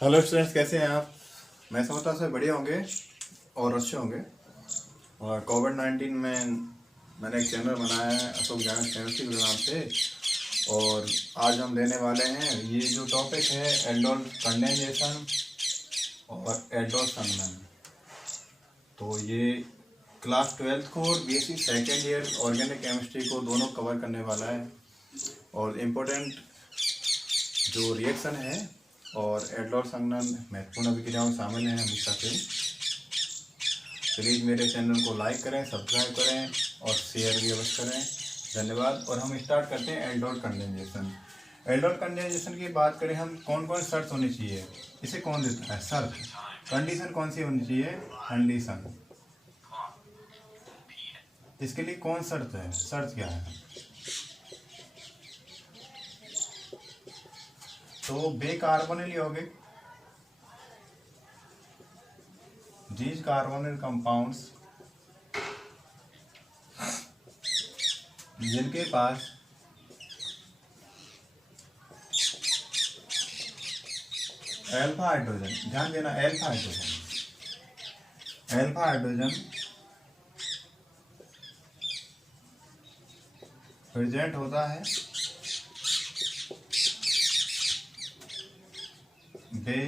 Hello students, कैसे हैं आप। मैं समझता हूँ सब बढ़िया होंगे और अच्छे होंगे। और कोविड-19 में मैंने एक चैनल बनाया है अशोक जैन केमिस्ट्री के नाम से। और आज हम लेने वाले हैं ये जो टॉपिक है एल्डोल कंडेंसेशन और एल्डोल संघनन। तो ये क्लास 12th को और BSc second year organic chemistry को दोनों कवर करने वाला है। और इम्पोर्टेंट जो रिएक्शन है और एल्डोल संघनन महत्वपूर्ण अभिक्रियाओं में शामिल हैं हमेशा से। प्लीज़ मेरे चैनल को लाइक करें, सब्सक्राइब करें और शेयर भी अवश्य करें। धन्यवाद। और हम स्टार्ट करते हैं एल्डोल कंडेंसेशन। एल्डोल कंडेंसेशन की बात करें हम, कौन कौन शर्त होनी चाहिए, इसे कौन देता है शर्त। कंडीशन कौन सी होनी चाहिए, कंडीशन। इसके लिए कौन शर्त है, शर्त क्या है। तो बेकार्बोनिल यौगिक, these carbonyl compounds जिनके पास अल्फा हाइड्रोजन, ध्यान देना अल्फा हाइड्रोजन प्रेजेंट होता है, वे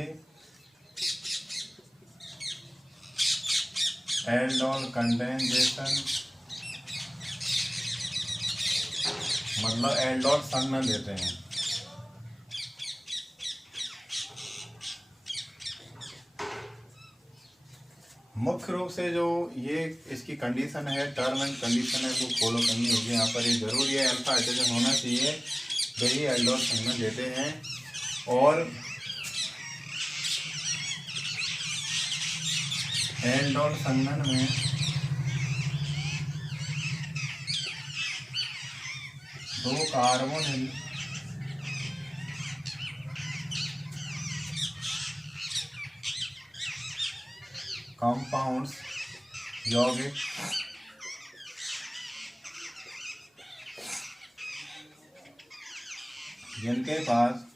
एल्डोल कंडेंसेशन मतलब एल्डोल संघनन देते हैं। मुख्य रूप से जो ये इसकी कंडीशन है, टर्म एंड कंडीशन है, वो फॉलो करनी होगी। यहाँ पर ये जरूरी है, अल्फा हाइड्रोजन होना चाहिए, वही एल्डोल संघनन देते हैं। और एल्डोल संघनन में दो कार्बोनिल कंपाउंड्स यौगिक जिनके पास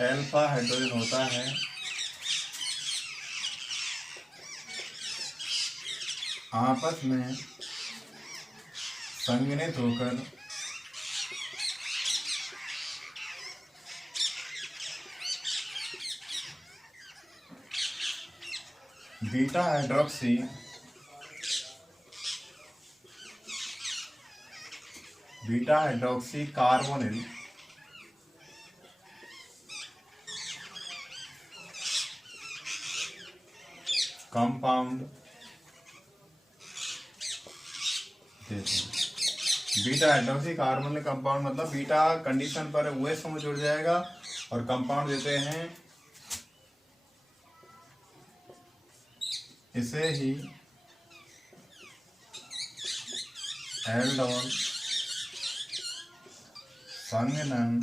अल्फा हाइड्रोजन होता है, आपस में संघनित होकर बीटा हाइड्रोक्सी कार्बोनिल कंपाउंड देते हैं। बीटा हाइड्रोक्सी कार्बोनिल कंपाउंड मतलब बीटा कंडीशन पर OH में जुड़ जाएगा और कंपाउंड देते हैं, इसे ही एल्डोल संघनन,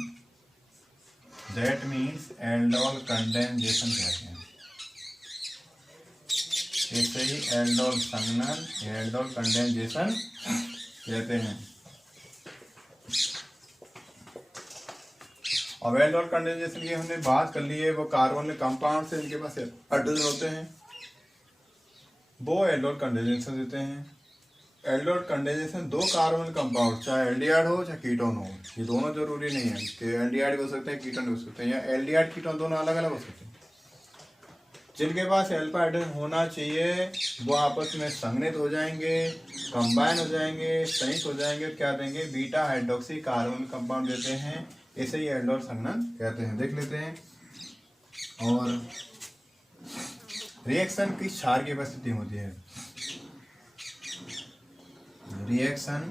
दैट मीन्स एल्डोल कंडेंसेशन कहते हैं। इसे ही एल्डोल संघनन, एल्डोल कंडेंसेशन कहते हैं। अब एल्डोल कंडेंसेशन की हमने बात कर ली है, वो कार्बोनिल कंपाउंड से इनके पास हाइड्रोजन होते हैं, वो एल्डोल कंडेंसेशन देते हैं। एल्डोल कंडेंसेशन दो कार्बोनिल कंपाउंड, चाहे एल्डिहाइड हो चाहे कीटोन हो, ये दोनों जरूरी नहीं है कि एल्डिहाइड भी हो सकते हैं, कीटोन भी हो सकते हैं, या एल्डिहाइड कीटोन दोनों अलग अलग हो सकते हैं। जिनके पास अल्फा हाइड्रोजन होना चाहिए वो आपस में संघनित हो जाएंगे, कंबाइन हो जाएंगे, संयुक्त हो जाएंगे, क्या देंगे, बीटा हाइड्रोक्सी कार्बोनिल कंपाउंड देते हैं। इसे ही एल्डोल संघनन कहते हैं। देख लेते हैं। और रिएक्शन की क्षार की उपस्थिति होती है। रिएक्शन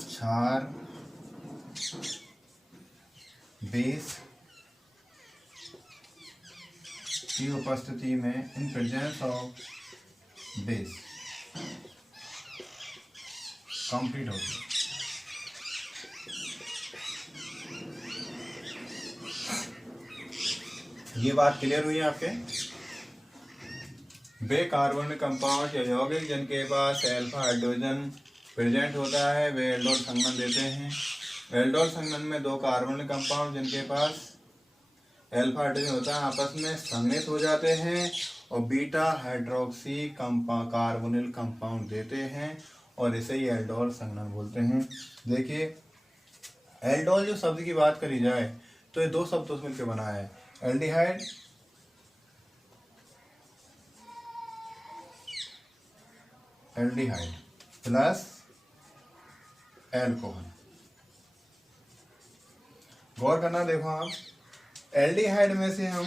क्षार बेस की उपस्थिति में, in presence of base, complete होती है। ये बात क्लियर हुई है आपके। वे कार्बन कंपाउंड या यौगिक जिनके पास अल्फा हाइड्रोजन प्रेजेंट होता है वे एल्डोल संघनन देते हैं। एल्डोल संघनन में दो कार्बोनिल कंपाउंड जिनके पास अल्फा हाइड्रोजन होता है आपस में संघनित हो जाते हैं और बीटा हाइड्रोक्सी कार्बोनिल कंपाउंड देते हैं और इसे ही एल्डोल संघनन बोलते हैं। देखिए एल्डोल जो शब्द की बात करी जाए तो ये दो शब्दों से मिलकर बना है, एल्डिहाइड प्लस एल्कोहल। गौर करना, देखो आप एल्डिहाइड में से हम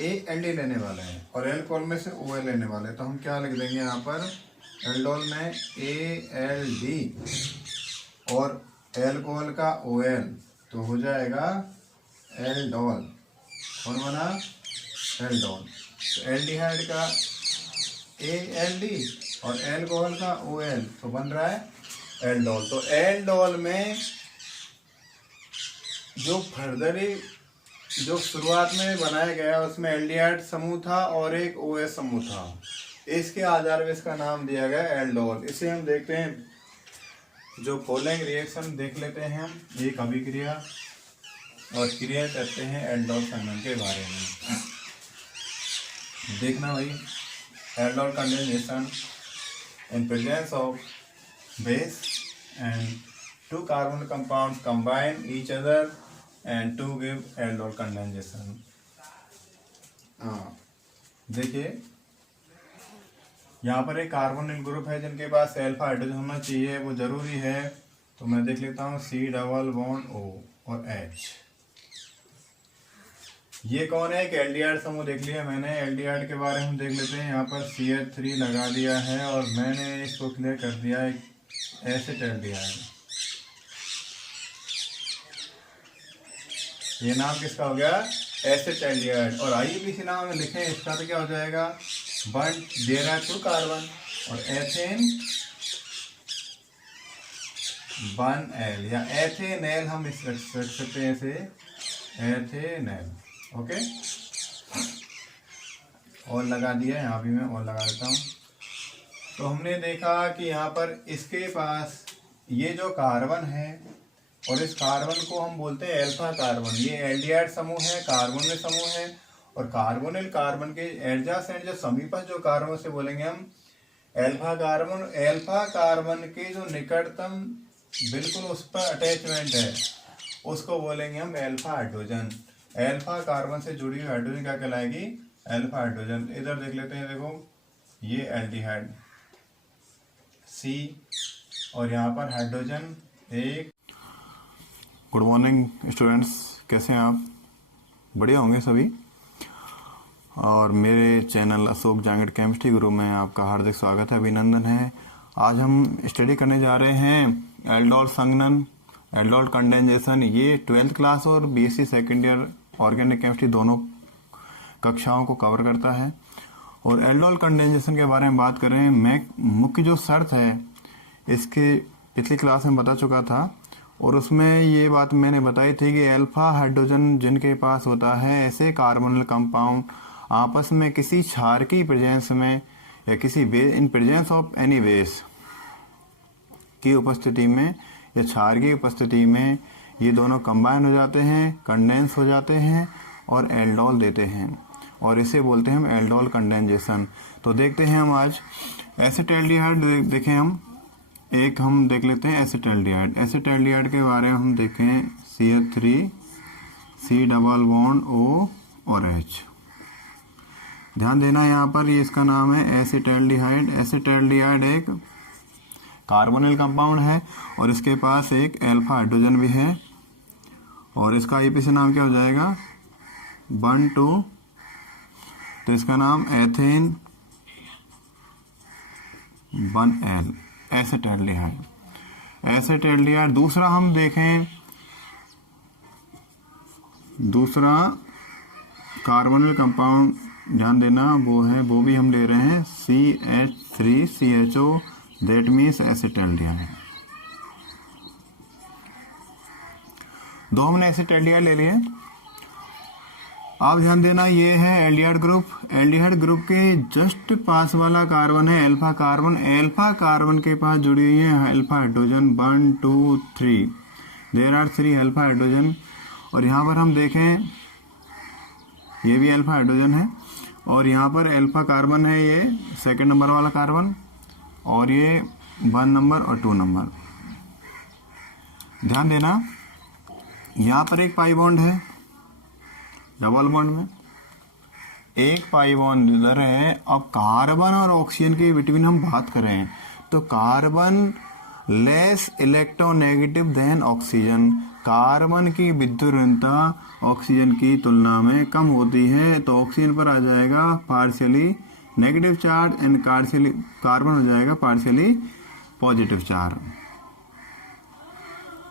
एल्डी लेने वाले हैं और एल्कोहल में से OL लेने वाले हैं, तो हम क्या लिख देंगे यहाँ पर, एल्डोल में ALD और एल्कोहल का OL, तो हो जाएगा एल्डोल और बना एल्डोल। तो एल्डिहाइड का ALD और एल्कोहल का OL, तो बन रहा है एल्डोल। तो एल्डोल में जो फर्दरी जो शुरुआत में बनाया गया उसमें एल्डिहाइड समूह था और एक OH समूह था, इसके आधार पर इसका नाम दिया गया एल्डोल। इसे हम देखते हैं, जो फॉलोइंग रिएक्शन देख लेते हैं हम, एक अभिक्रिया और क्रिया करते हैं एल्डोल संघनन के बारे में। देखना भाई, aldol condensation in presence of base and two carbon compounds combine each other and to give aldol condensation। देखिए यहाँ पर एक कार्बोनिल ग्रुप है जिनके पास अल्फा हाइड्रोजन होना चाहिए, वो जरूरी है। तो मैं देख लेता हूँ C डबल बॉन्ड O और H। ये कौन है, एक एल्डिहाइड समूह देख लिया मैंने। एल्डिहाइड के बारे में देख लेते हैं, यहाँ पर CH3 लगा दिया है और मैंने इसको क्लियर कर दिया एक एसिड एल्डिहाइड। ये नाम किसका हो गया, एसिड एल्डिहाइड। और IUPAC नाम में लिखें इसका तो क्या हो जाएगा, bond there are two carbon और एथेन 1L या एथेनेल, हम इस रख सकते हैं इसे एथेनेल। ओके, और लगा दिया, यहाँ भी मैं और लगा देता हूँ। तो हमने देखा कि यहाँ पर इसके पास ये जो कार्बन है और इस कार्बन को हम बोलते हैं अल्फा कार्बन। ये एल्डिहाइड समूह है, कार्बोनिल समूह है और कार्बोनिल कार्बन के एडजासेंट जो समीपस्थ जो कार्बन से बोलेंगे हम अल्फा कार्बन। अल्फा कार्बन के जो निकटतम बिल्कुल उस पर अटैचमेंट है उसको बोलेंगे हम अल्फा हाइड्रोजन। अल्फा कार्बन से जुड़ी हुई हाइड्रोजन क्या कहलाएगी, अल्फा हाइड्रोजन। इधर देख लेते हैं, देखो ये एल्डिहाइड C और यहाँ पर हाइड्रोजन एक। गुड मॉर्निंग स्टूडेंट्स, कैसे हैं आप, बढ़िया होंगे सभी। और मेरे चैनल अशोक जांगड़ केमिस्ट्री गुरु में आपका हार्दिक स्वागत है, अभिनंदन है। आज हम स्टडी करने जा रहे हैं एल्डोल संघनन, एल्डोल कंडेंसेशन। ये 12th क्लास और BSc second year organic chemistry दोनों कक्षाओं को कवर करता है। और एल्डोल कंडेंसेशन के बारे में बात कर रहे हैं। मैं मुख्य जो शर्त है इसके पिछली क्लास में बता चुका था और उसमें ये बात मैंने बताई थी कि अल्फा हाइड्रोजन जिनके पास होता है ऐसे कार्बोनिल कंपाउंड आपस में किसी क्षार की प्रेजेंस में या किसी base in presence of any base की उपस्थिति में या क्षार की उपस्थिति में ये दोनों कंबाइन हो जाते हैं, कंडेंस हो जाते हैं और एल्डोल देते हैं और इसे बोलते हैं हम एल्डोल कंडेंसेशन। तो देखते हैं हम आज एसिटाल्डिहाइड देखें हम देख लेते हैं एसिटाल्डिहाइड। एसिटाल्डिहाइड के बारे में हम देखें CH3 C double bond O और H। ध्यान देना यहाँ पर ये इसका नाम है एसिटाल्डिहाइड। एसिटाल्डिहाइड एक कार्बोनिल कंपाउंड है और इसके पास एक अल्फा हाइड्रोजन भी है और इसका IUPAC नाम क्या हो जाएगा 1,2। तो इसका नाम एथेन 1L एसिटाल्डिहाइड। एसिटाल्डिहाइड दूसरा हम देखें, दूसरा कार्बोनिल कंपाउंड ध्यान देना वो भी हम ले रहे हैं CH3CHO, दैट मीन्स एसिटाल्डिहाइड। दो हमने एसिटाल्डिहाइड ले लिए। आप ध्यान देना, ये है एल्डिहाइड ग्रुप। एल्डिहाइड ग्रुप के जस्ट पास वाला कार्बन है अल्फा कार्बन। अल्फा कार्बन के पास जुड़ी हुई है alpha hydrogen 1 2 3। There are 3 alpha hydrogen. और यहाँ पर हम देखें ये भी अल्फा हाइड्रोजन है और यहाँ पर अल्फा कार्बन है, ये सेकंड नंबर वाला कार्बन, और ये 1 नंबर और 2 नंबर। ध्यान देना यहाँ पर एक पाई बॉन्ड है डबल बॉन्ड में, एक पाई बॉन्ड इधर है। अब कार्बन और ऑक्सीजन के बिटवीन हम बात करें तो carbon less electronegative than oxygen. Carbon की विद्युत ऋणता ऑक्सीजन की तुलना में कम होती है, तो ऑक्सीजन पर आ जाएगा partially negative charge and carbon हो जाएगा पार्शियली पॉजिटिव चार्ज।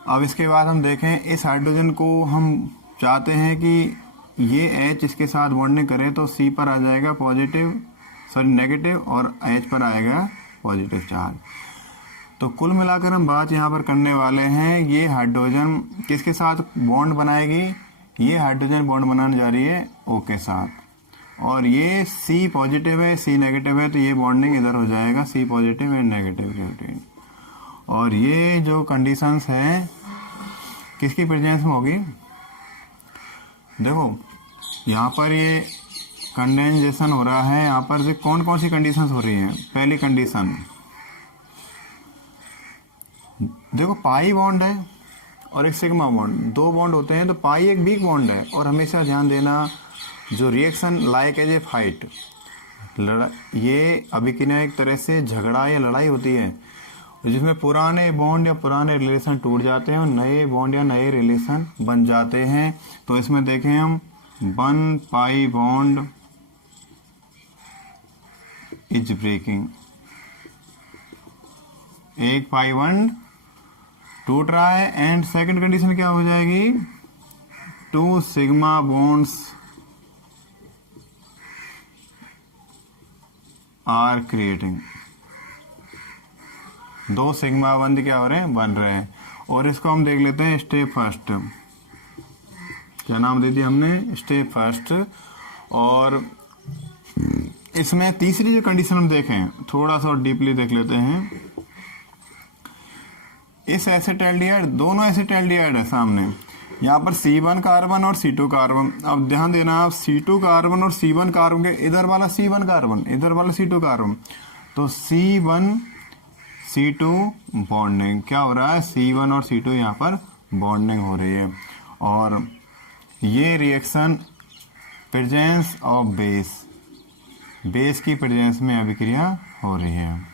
अब इसके बाद हम देखें इस हाइड्रोजन को हम चाहते हैं कि ये H इसके साथ बॉन्डिंग करे तो C पर आ जाएगा नेगेटिव और H पर आएगा पॉजिटिव चार्ज। तो कुल मिलाकर हम बात यहाँ पर करने वाले हैं, ये हाइड्रोजन किसके साथ बॉन्ड बनाएगी, ये हाइड्रोजन बॉन्ड बनाने जा रही है O के साथ, और ये C पॉजिटिव है C नेगेटिव है, तो ये बॉन्डिंग इधर हो जाएगा C पॉजिटिव एंड नेगेटिव के। और ये जो कंडीशंस है किसकी प्रेजेंस में होगी, देखो यहाँ पर ये कंडेंसेशन हो रहा है। यहाँ पर से कौन कौन सी कंडीशंस हो रही हैं। पहली कंडीशन देखो, पाई बॉन्ड है और एक सिग्मा बॉन्ड, दो बॉन्ड होते हैं तो पाई एक वीक बॉन्ड है। और हमेशा ध्यान देना जो reaction like as a fight, ये अभिक्रिया एक तरह से झगड़ा या लड़ाई होती है जिसमें पुराने बॉन्ड या पुराने रिलेशन टूट जाते हैं और नए बॉन्ड या नए रिलेशन बन जाते हैं। तो इसमें देखें हम 1 पाई बॉन्ड इज ब्रेकिंग, एक पाई बॉन्ड टूट रहा है। एंड सेकंड कंडीशन क्या हो जाएगी, 2 sigma bonds are creating, 2 sigma bond क्या हो रहे हैं, बन रहे हैं। और इसको हम देख लेते हैं स्टेप फर्स्ट, क्या नाम दे दिया हमने, स्टेप फर्स्ट। और इसमें तीसरी जो कंडीशन हम देखें, थोड़ा सा डीपली देख लेते हैं। इस एसिटाल्डिहाइड, दोनों एसिटाल्डिहाइड है सामने, यहाँ पर C1 कार्बन और C2 कार्बन। अब ध्यान देना आप, C2 कार्बन और C1 कार्बन के इधर वाला C1 कार्बन, इधर वाला C2 कार्बन, तो C1 C2 बॉन्डिंग क्या हो रहा है, C1 और C2 यहाँ पर बॉन्डिंग हो रही है। और ये रिएक्शन प्रेजेंस ऑफ बेस की प्रेजेंस में अभिक्रिया हो रही है।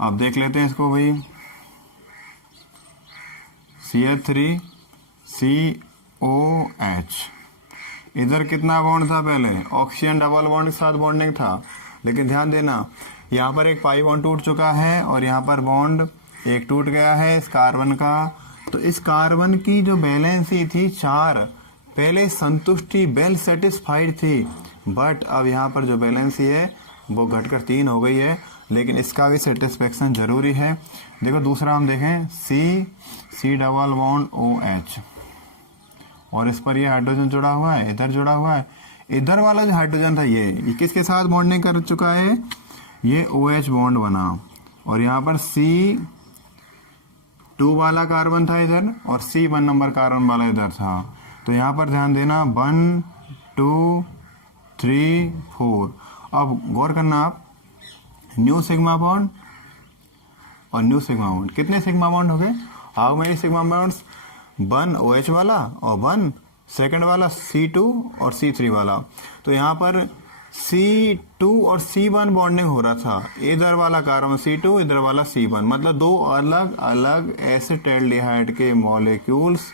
अब देख लेते हैं इसको भाई, CH3 COH, इधर कितना बॉन्ड था, पहले ऑक्सीजन डबल बॉन्ड के साथ बॉन्डिंग था, लेकिन ध्यान देना यहाँ पर एक पाई बॉन्ड टूट चुका है और यहाँ पर बॉन्ड एक टूट गया है इस कार्बन का। तो इस कार्बन की जो बैलेंसी थी 4, पहले संतुष्टि वेल सेटिस्फाइड थी, बट अब यहाँ पर जो बैलेंसी है वो घटकर 3 हो गई है, लेकिन इसका भी सेटिस्फेक्शन जरूरी है। देखो दूसरा हम देखें, C डबल बॉन्ड OH, और इस पर ये हाइड्रोजन जुड़ा हुआ है, इधर जुड़ा हुआ है। इधर वाला जो हाइड्रोजन था ये किसके साथ बॉन्डिंग कर चुका है, ये OH बॉन्ड बना। और यहाँ पर C2 वाला कार्बन था इधर और C1 नंबर कार्बन वाला इधर था। तो यहाँ पर ध्यान देना 1 2 3 4। अब गौर करना आप, न्यू सिग्मा बॉन्ड और न्यू सिग्मा बॉन्ड, कितने सिग्मा बॉन्ड हो गए, how many sigma bonds, 1 OH वाला और 1 सेकंड वाला C2 और C3 वाला। तो यहाँ पर C2 और C1 बॉन्डिंग हो रहा था, इधर वाला कार्बन C2 इधर वाला C1, मतलब 2 अलग अलग एसिटाल्डिहाइड के मॉलिक्यूल्स,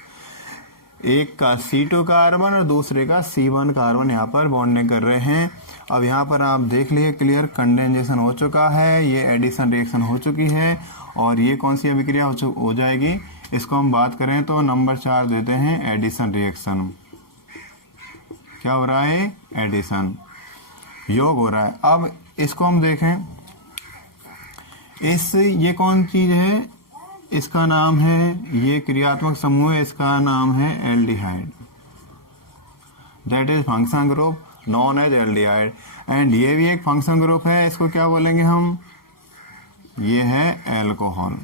एक का C2 कार्बन और दूसरे का C1 कार्बन यहाँ पर बॉन्डिंग कर रहे हैं। अब यहाँ पर आप देख लिए क्लियर, कंडेंसेशन हो चुका है, ये एडिशन रिएक्शन हो चुकी है। और ये कौन सी अभिक्रिया हो जाएगी, इसको हम बात करें तो नंबर 4 देते हैं एडिशन रिएक्शन। क्या हो रहा है, एडिशन, योग हो रहा है। अब इसको हम देखें, ये कौन चीज है, इसका नाम है, ये क्रियात्मक समूह है, इसका नाम है aldehyde. That is function group known as aldehyde. And ये भी एक फंक्शन ग्रुप है, इसको क्या बोलेंगे हम, ये है एल्कोहल।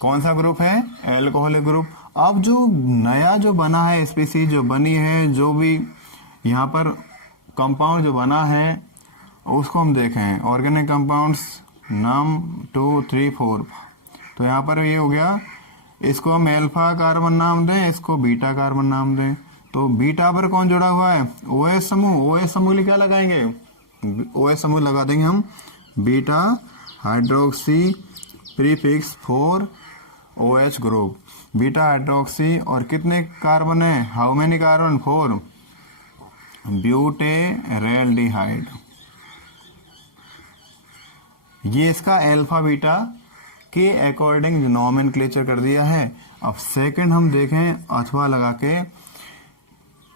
कौन सा ग्रुप है, एल्कोहलिक ग्रुप। अब जो नया जो बना है स्पीसीज जो बनी है, जो भी यहाँ पर कंपाउंड जो बना है उसको हम देखें, ऑर्गेनिक कंपाउंड्स नम 2 3 4। तो यहाँ पर ये हो गया, इसको हम अल्फा कार्बन नाम दें, इसको बीटा कार्बन नाम दें। तो बीटा पर कौन जुड़ा हुआ है, OH समूह। OH समूह लिए क्या लगाएंगे, OH समूह लगा देंगे हम beta hydroxy prefix 4 OH group. Beta hydroxy और कितने कार्बन है, हाउ मेनी कार्बन, 4 ब्यूटेरेल्डिहाइड। ये इसका अल्फा बीटा के अकॉर्डिंग नॉमेनक्लेचर कर दिया है। अब सेकंड हम देखें अथवा लगा के,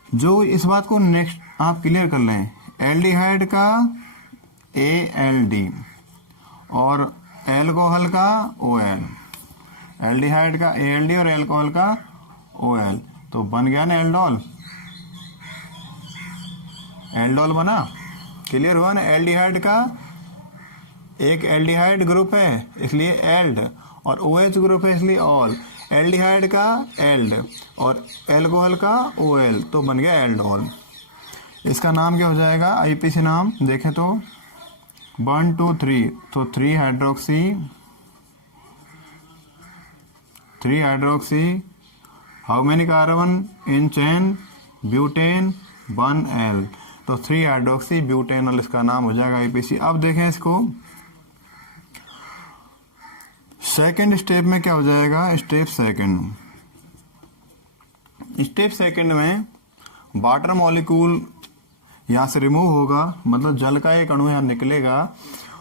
जो इस बात को नेक्स्ट आप क्लियर कर लें, एल्डिहाइड का ALD और एल्कोहल का OL, एल्डिहाइड का ALD और एल्कोहल का OL, तो बन गया ना एल्डोल। एल्डोल बना, क्लियर हुआ ना। एल्डिहाइड का एक एल्डिहाइड ग्रुप है इसलिए एल्ड, और OH ग्रुप है इसलिए ऑल। एल्डिहाइड का एल्ड और एल्कोहल का OL, तो बन गया एल्डोल। इसका नाम क्या हो जाएगा, IPC नाम देखें तो 1 2 3, तो 3 hydroxy, how many carbon in chain, butane 1L, तो 3 हाइड्रोक्सी ब्यूटेनॉल इसका नाम हो जाएगा IPC। अब देखें इसको सेकेंड स्टेप में क्या हो जाएगा, स्टेप सेकेंड में वाटर मॉलिक्यूल यहाँ से रिमूव होगा, मतलब जल का एक अणु यहाँ निकलेगा,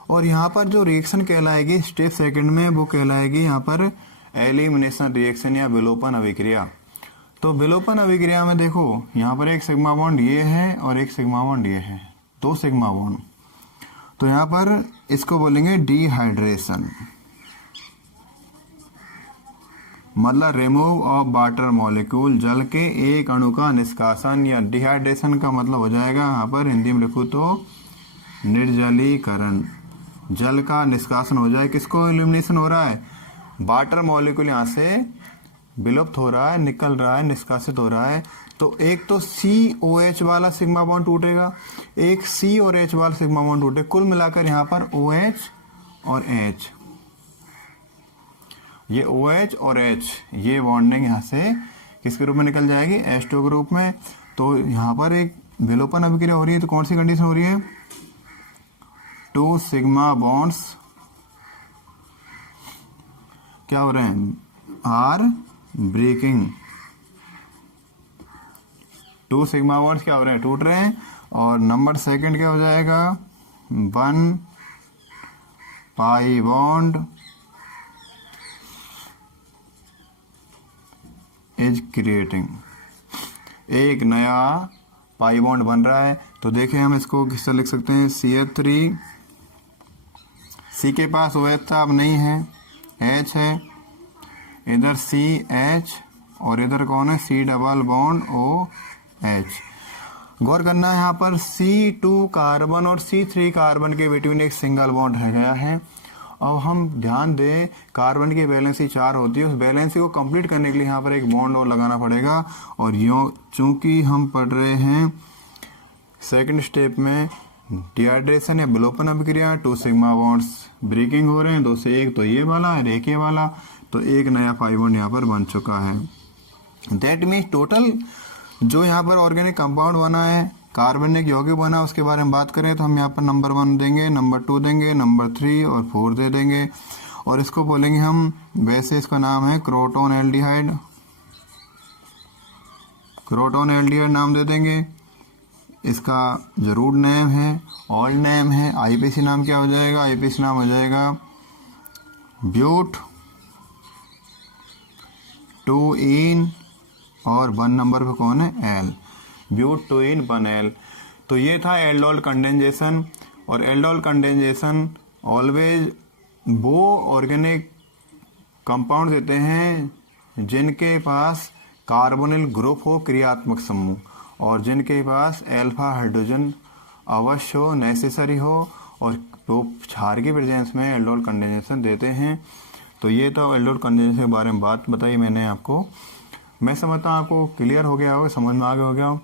और यहाँ पर जो रिएक्शन कहलाएगी स्टेप सेकेंड में, वो कहलाएगी यहाँ पर एलिमिनेशन रिएक्शन या विलोपन अभिक्रिया। तो विलोपन अभिक्रिया में देखो यहाँ पर एक सिग्मा बॉन्ड ये है और एक सिग्मा बॉन्ड ये है, 2 सिग्मा बॉन्ड। तो यहाँ पर इसको बोलेंगे डिहाइड्रेशन, मतलब रिमूव ऑफ वाटर मॉलिक्यूल, जल के एक अणु का निष्कासन, या डिहाइड्रेशन का मतलब हो जाएगा यहाँ पर हिंदी में लिखूँ तो निर्जलीकरण। जल का निष्कासन हो जाए, किसको एलिमिनेशन हो रहा है, वाटर मॉलिक्यूल यहाँ से विलुप्त हो रहा है, निकल रहा है, निष्कासित हो रहा है। तो एक तो COH वाला सिग्मा बॉन्ड टूटेगा, एक C और H वाला सिग्मा बॉन्ड टूटे, कुल मिलाकर यहाँ पर OH और H, ये OH और H ये बॉन्डिंग यहाँ से किसके रूप में निकल जाएगी, H2 ग्रुप में। तो यहाँ पर एक विलोपन अभिक्रिया हो रही है, तो कौन सी कंडीशन हो रही है, 2 सिग्मा बॉन्ड्स क्या हो रहे हैं, आर ब्रेकिंग। 2 सिग्मा बॉन्ड्स क्या हो रहे हैं, टूट रहे हैं। और नंबर सेकंड क्या हो जाएगा, 1 पाई बॉन्ड इज क्रिएटिंग, एक नया पाई बॉन्ड बन रहा है। तो देखें हम इसको किससे लिख सकते हैं, CH3, C के पास OH था, अब नहीं है, H है, इधर CH और इधर कौन है, C डबल बॉन्ड OH। गौर करना है यहाँ पर C2 कार्बन और C3 कार्बन के बिटवीन एक सिंगल बॉन्ड रह गया है। अब हम ध्यान दें, कार्बन की वैलेंसी 4 होती है, उस वैलेंसी को कंप्लीट करने के लिए यहाँ पर एक बॉन्ड और लगाना पड़ेगा। और यूँ चूंकि हम पढ़ रहे हैं सेकंड स्टेप में डिहाइड्रेशन या विलोपन अभिक्रिया, 2 सिग्मा बॉन्ड्स ब्रेकिंग हो रहे हैं, 2 से 1, तो ये वाला और एक ये वाला, तो एक नया पाई बॉन्ड यहाँ पर बन चुका है। दैट मीन्स टोटल जो यहाँ पर ऑर्गेनिक कंपाउंड बना है, कार्बनिक यौगिक बना, उसके बारे में बात करें तो हम यहाँ पर नंबर 1 देंगे, नंबर 2 देंगे, नंबर 3 और 4 दे देंगे। और इसको बोलेंगे हम, वैसे इसका नाम है क्रोटोन एल्डिहाइड, क्रोटोन एल्डिहाइड नाम दे देंगे। इसका जो रूट नेम है, ऑल नेम है, IPC नाम क्या हो जाएगा, IPC नाम हो जाएगा ब्यूट 2इन, और 1 नंबर पे कौन है, L, ब्यूट 2इन 1L। तो ये था एल्डोल कंडेंसेशन। और एल्डोल कंडेंसेशन ऑलवेज वो ऑर्गेनिक कंपाउंड देते हैं जिनके पास कार्बोनिल ग्रुप हो, क्रियात्मक समूह, और जिनके पास अल्फा हाइड्रोजन अवश्य हो, नेसेसरी हो, और वो क्षार की प्रेजेंस में एल्डोल कंडेंसेशन देते हैं। तो ये तो एल्डोल कंडेंसेशन के बारे में बात बताई मैंने आपको। मैं समझता हूँ आपको क्लियर हो गया होगा, समझ में आ गया हो गया हो।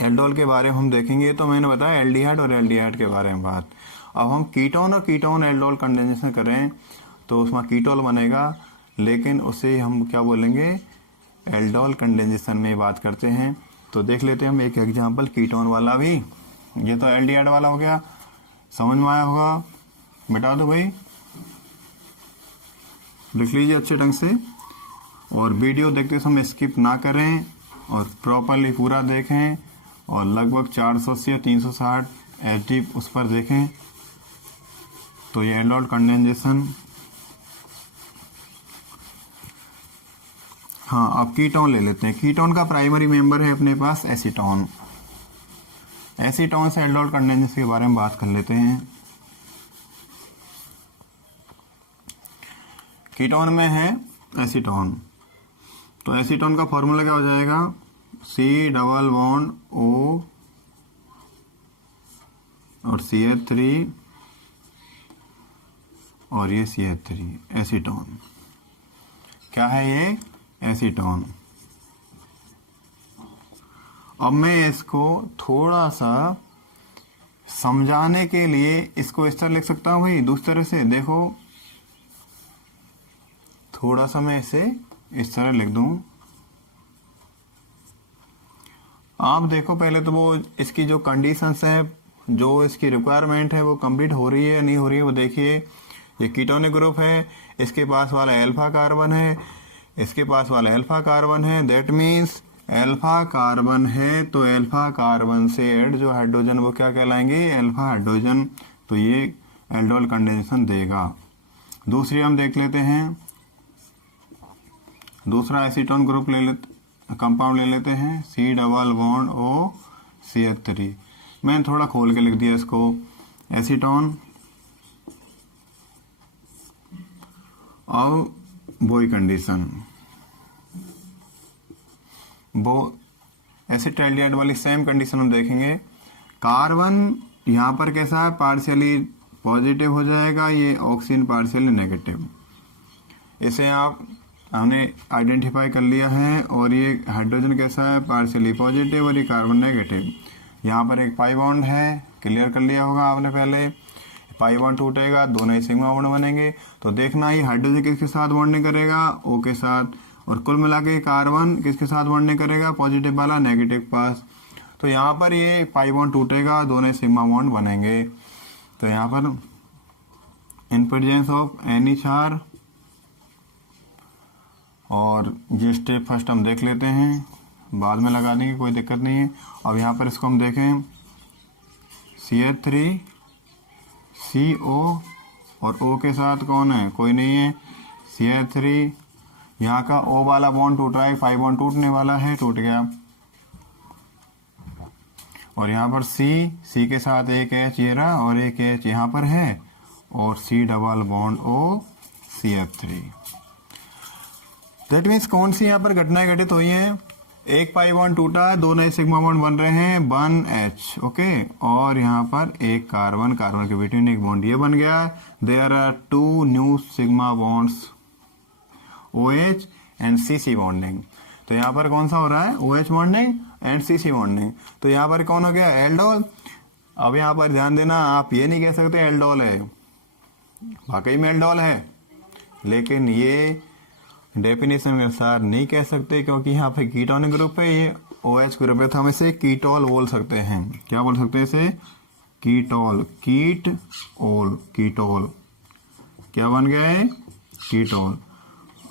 एल्डोल के बारे में हम देखेंगे। तो मैंने बताया एल्डिहाइड और एल्डिहाइड के बारे में बात। अब हम कीटोन और कीटोन एल्डोल कंडेंसेशन करें तो उसमें कीटोल बनेगा, लेकिन उसे हम क्या बोलेंगे, एल्डोल कंडेंसेशन में बात करते हैं। तो देख लेते हैं हम एक एग्जांपल कीटोन वाला भी। ये तो एल्डिहाइड वाला हो गया, समझ में आया होगा, मिटा दो भाई, लिख लीजिए अच्छे ढंग से, और वीडियो देखते समय स्किप ना करें और प्रॉपरली पूरा देखें, और लगभग 400 से 360 एचडी उस पर देखें। तो ये एल्डोल कंडेंसेशन। हाँ, अब कीटोन ले लेते हैं। कीटोन का प्राइमरी मेंबर है अपने पास एसीटोन। एसीटोन से एल्डोल कंडेंसेशन के बारे में बात कर लेते हैं। कीटोन में है एसीटोन, तो एसीटोन का फॉर्मूला क्या हो जाएगा, C≡O और CH3 और ये CH3, एसीटोन। क्या है ये, एसीटोन। अब मैं इसको थोड़ा सा समझाने के लिए इसको इस तरह लिख सकता हूं भाई, दूसरी तरह से देखो, थोड़ा सा मैं इसे इस तरह लिख दूं। आप देखो पहले तो वो इसकी जो कंडीशंस है, जो इसकी रिक्वायरमेंट है वो कंप्लीट हो रही है नहीं हो रही है वो देखिए। ये कीटोनिक ग्रुप है, इसके पास वाला अल्फा कार्बन है, इसके पास वाला अल्फा कार्बन है, दैट मीन्स अल्फा कार्बन है, तो अल्फा कार्बन से ऐड जो हाइड्रोजन वो क्या कहलाएंगे, अल्फा हाइड्रोजन। तो ये एल्डोल कंडेंसेशन देगा। दूसरी हम देख लेते हैं, दूसरा एसीटोन ग्रुप ले लेते, कंपाउंड ले लेते हैं, C≡O CH3। मैंने थोड़ा खोल के लिख दिया इसको, एसीटोन। और वही कंडीशन, वो एसिटाइलडिहाइड वाली सेम कंडीशन हम देखेंगे। कार्बन यहाँ पर कैसा है, पार्शियली पॉजिटिव हो जाएगा, ये ऑक्सीजन पार्शियली नेगेटिव। इसे हमने आइडेंटिफाई कर लिया है। और ये हाइड्रोजन कैसा है, पार्शियली पॉजिटिव, और ये कार्बन नेगेटिव। यहाँ पर एक पाई बॉन्ड है, क्लियर कर लिया होगा आपने पहले। पाई बॉन्ड टूटेगा, दोनों ही सिग्मा बॉन्ड बनेंगे। तो देखना ये हाइड्रोजन किसके साथ बॉन्डिंग करेगा, O के साथ, और कुल मिला के कार्बन किसके साथ बॉन्डिंग करेगा, पॉजिटिव वाला नेगेटिव पास। तो यहाँ पर ये पाई बॉन्ड टूटेगा, दोनों सिग्मा बॉन्ड बनेंगे। तो यहाँ पर इन प्रेजेंस ऑफ एनी क्षार, और ये स्टेप फर्स्ट हम देख लेते हैं, बाद में लगा देंगे, कोई दिक्कत नहीं है। अब यहाँ पर इसको हम देखें, CH3 CO और O के साथ कौन है, कोई नहीं है, CH3। यहाँ का O वाला बॉन्ड टूट रहा है, पाई बॉन्ड टूटने वाला है, टूट गया। और यहाँ पर C के साथ एक H ये रहा, और एक H यहाँ पर है, और C≡O CH3। दैट मीन्स कौन सी यहाँ पर घटनाएं घटित हुई हैं, एक पाई बॉन्ड टूटा है, दो नए सिग्मा बॉन्ड बन रहे हैं, 1H, ओके। और यहाँ पर एक कार्बन के बिटवीन एक बॉन्ड ये बन गया है। There are 2 new sigma bonds, OH and CC bonding. तो यहाँ पर कौन सा हो रहा है, OH bonding and CC bonding. तो यहाँ पर कौन हो गया, एल्डोल। अब यहाँ पर ध्यान देना, आप ये नहीं कह सकते एल्डोल है, वाकई में एल्डोल है, लेकिन ये डेफिनेशन के अनुसार नहीं कह सकते, क्योंकि यहाँ पे कीटोनिक ग्रुप है, ये OH ग्रुप है, तो हम इसे कीटोल बोल सकते हैं। क्या बोल सकते हैं इसे, कीटोल, कीटोल। क्या बन गया है, कीटोल।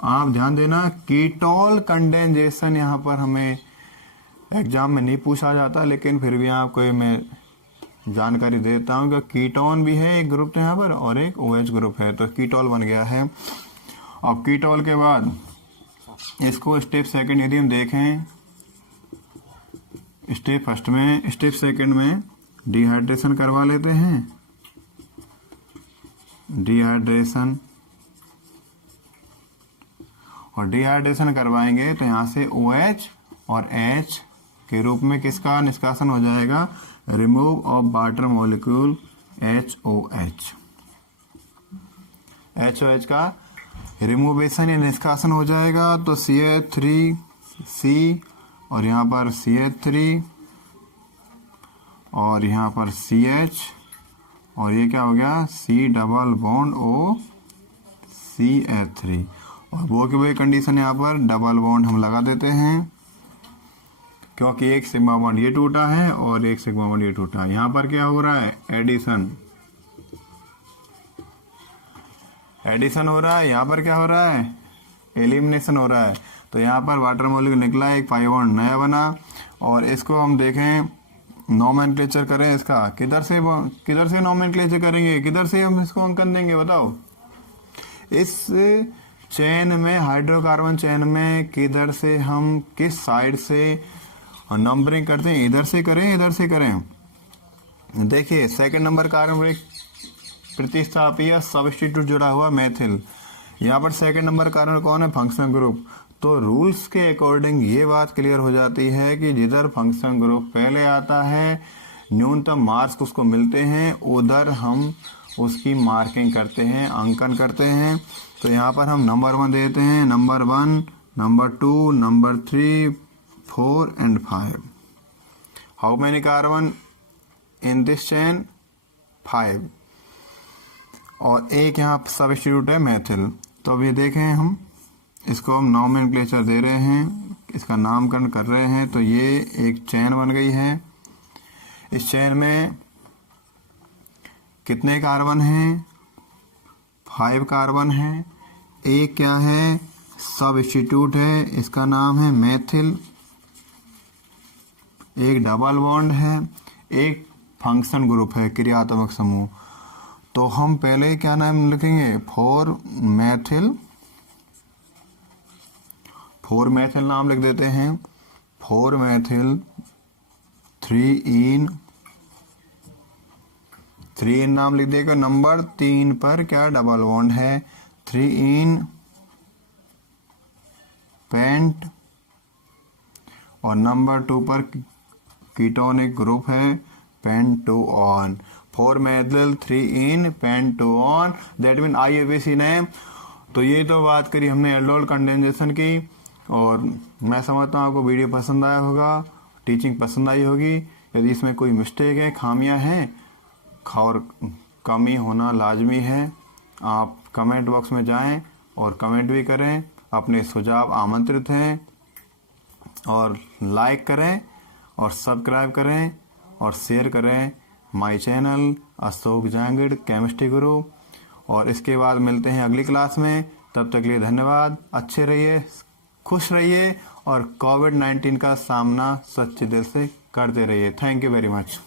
आप ध्यान देना, कीटोल कंडेंसेशन यहाँ पर हमें एग्जाम में नहीं पूछा जाता, लेकिन फिर भी आपको मैं जानकारी देता हूँ कि कीटोन भी है एक ग्रुप यहाँ पर, और एक OH ग्रुप है, तो कीटोल बन गया है। अब कीटोल के बाद इसको स्टेप सेकंड यदि हम देखें, स्टेप फर्स्ट में, स्टेप सेकंड में डिहाइड्रेशन करवा लेते हैं, डिहाइड्रेशन। और डिहाइड्रेशन करवाएंगे तो यहाँ से OH और H के रूप में किसका निष्कासन हो जाएगा, remove of water molecule HOH। HOH का रिमूवेशन या निष्कासन हो जाएगा तो CH3C और यहाँ पर CH3 और यहाँ पर CH और ये क्या हो गया C double bond O CH3 और वो की वही कंडीशन यहाँ पर डबल बॉन्ड हम लगा देते हैं क्योंकि एक सिग्मा बॉन्ड ये टूटा है और एक सिग्मा बॉन्ड ये टूटा है। यहाँ पर क्या हो रहा है, एडिशन हो रहा है, यहाँ पर क्या हो रहा है, एलिमिनेशन हो रहा है। तो यहाँ पर वाटर मॉलिक्यूल निकला, एक पाई बॉन्ड नया बना और इसको हम देखें नोमेनक्लेचर करें इसका, किधर से नोमेनक्लेचर करेंगे, किधर से हम इसको अंकन देंगे बताओ। इस चेन में, हाइड्रोकार्बन चेन में किधर से हम किस साइड से नंबरिंग करते हैं, इधर से करें इधर से करें। देखिए सेकंड नंबर कार्बन एक प्रतिस्थापीय सब्स्टिट्यूट जुड़ा हुआ मेथिल, यहाँ पर सेकंड नंबर कार्बन कौन है, फंक्शनल ग्रुप। तो रूल्स के अकॉर्डिंग ये बात क्लियर हो जाती है कि जिधर फंक्शनल ग्रुप पहले आता है, न्यूनतम मार्क्स उसको मिलते हैं, उधर हम उसकी मार्किंग करते हैं, अंकन करते हैं। तो यहाँ पर हम नंबर 1 देते हैं, number 1, number 2, number 3, 4 and 5। How many carbon in this chain, 5 और एक यहाँ सब्स्टिट्यूट है मेथिल। तो अब ये देखें हम इसको हम नोमेनक्लेचर दे रहे हैं, इसका नामकरण कर रहे हैं। तो ये एक चेन बन गई है, इस चेन में कितने कार्बन हैं, 5 कार्बन है। एक क्या है, सब्स्टिट्यूट है, इसका नाम है मेथिल। एक डबल बॉन्ड है, एक फंक्शन ग्रुप है, क्रियात्मक समूह। तो हम पहले क्या नाम लिखेंगे, 4 मैथिल नाम लिख देते हैं, 4 मैथिल 3 इन नाम लिख देगा। नंबर 3 पर क्या डबल बॉन्ड है, 3 इन पेंट और नंबर 2 पर कीटोनिक ग्रुप है, Pantone. 4 Maithil 3 in Pantone, that mean IUPAC name. तो ये तो बात करी हमने एल्डोल कंडेंसेशन की और मैं समझता हूँ आपको वीडियो पसंद आया होगा, टीचिंग पसंद आई होगी। यदि इसमें कोई मिस्टेक है, खामियां हैं और कमी होना लाजमी है, आप कमेंट बॉक्स में जाएं और कमेंट भी करें, अपने सुझाव आमंत्रित हैं। और लाइक करें और सब्सक्राइब करें और शेयर करें my channel Ashok Jangad chemistry गुरु। और इसके बाद मिलते हैं अगली क्लास में, तब तक के लिए धन्यवाद। अच्छे रहिए, खुश रहिए और कोविड-19 का सामना सच्चे दिल से करते रहिए। Thank you very much.